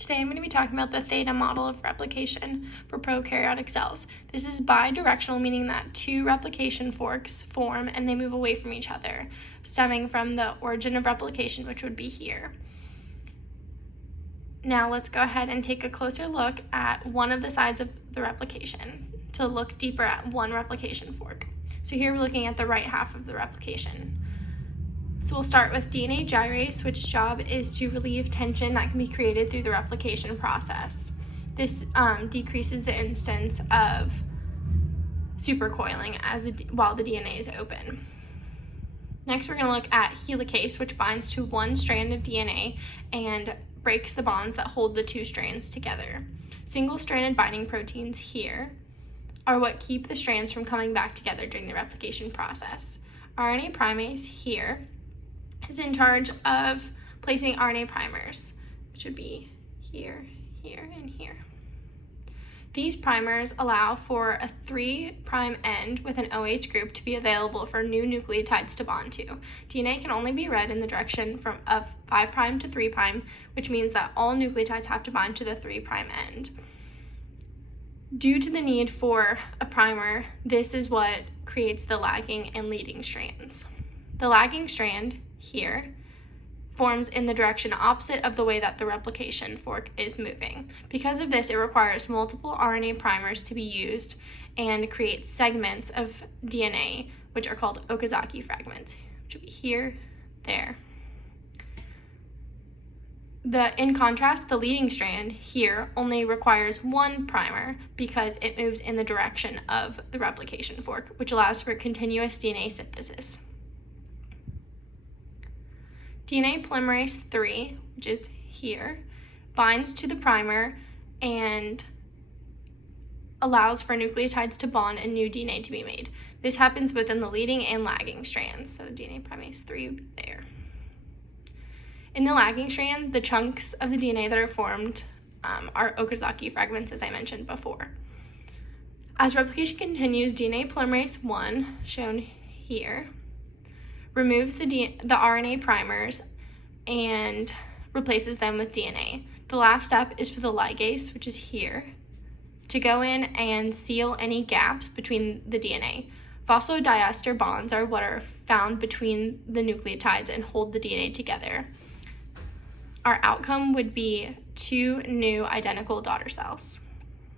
Today I'm going to be talking about the theta model of replication for prokaryotic cells. This is bidirectional, meaning that two replication forks form and they move away from each other, stemming from the origin of replication, which would be here. Now let's go ahead and take a closer look at one of the sides of the replication to look deeper at one replication fork. So here we're looking at the right half of the replication. So we'll start with DNA gyrase, which job is to relieve tension that can be created through the replication process. This decreases the instance of supercoiling while the DNA is open. Next, we're going to look at helicase, which binds to one strand of DNA and breaks the bonds that hold the two strands together. Single-stranded binding proteins here are what keep the strands from coming back together during the replication process. RNA primase here is in charge of placing RNA primers, which would be here, here, and here. These primers allow for a 3' end with an OH group to be available for new nucleotides to bond to. DNA can only be read in the direction of 5' to 3', which means that all nucleotides have to bind to the 3' end. Due to the need for a primer, this is what creates the lagging and leading strands. The lagging strand here forms in the direction opposite of the way that the replication fork is moving. Because of this, it requires multiple RNA primers to be used and create segments of DNA, which are called Okazaki fragments, which will be here, there. In contrast, the leading strand here only requires one primer because it moves in the direction of the replication fork, which allows for continuous DNA synthesis. DNA polymerase 3, which is here, binds to the primer and allows for nucleotides to bond and new DNA to be made. This happens within the leading and lagging strands, so DNA polymerase 3 there. In the lagging strand, the chunks of the DNA that are formed are Okazaki fragments, as I mentioned before. As replication continues, DNA polymerase 1, shown here, removes the RNA primers and replaces them with DNA. The last step is for the ligase, which is here, to go in and seal any gaps between the DNA. Phosphodiester bonds are what are found between the nucleotides and hold the DNA together. Our outcome would be 2 new identical daughter cells.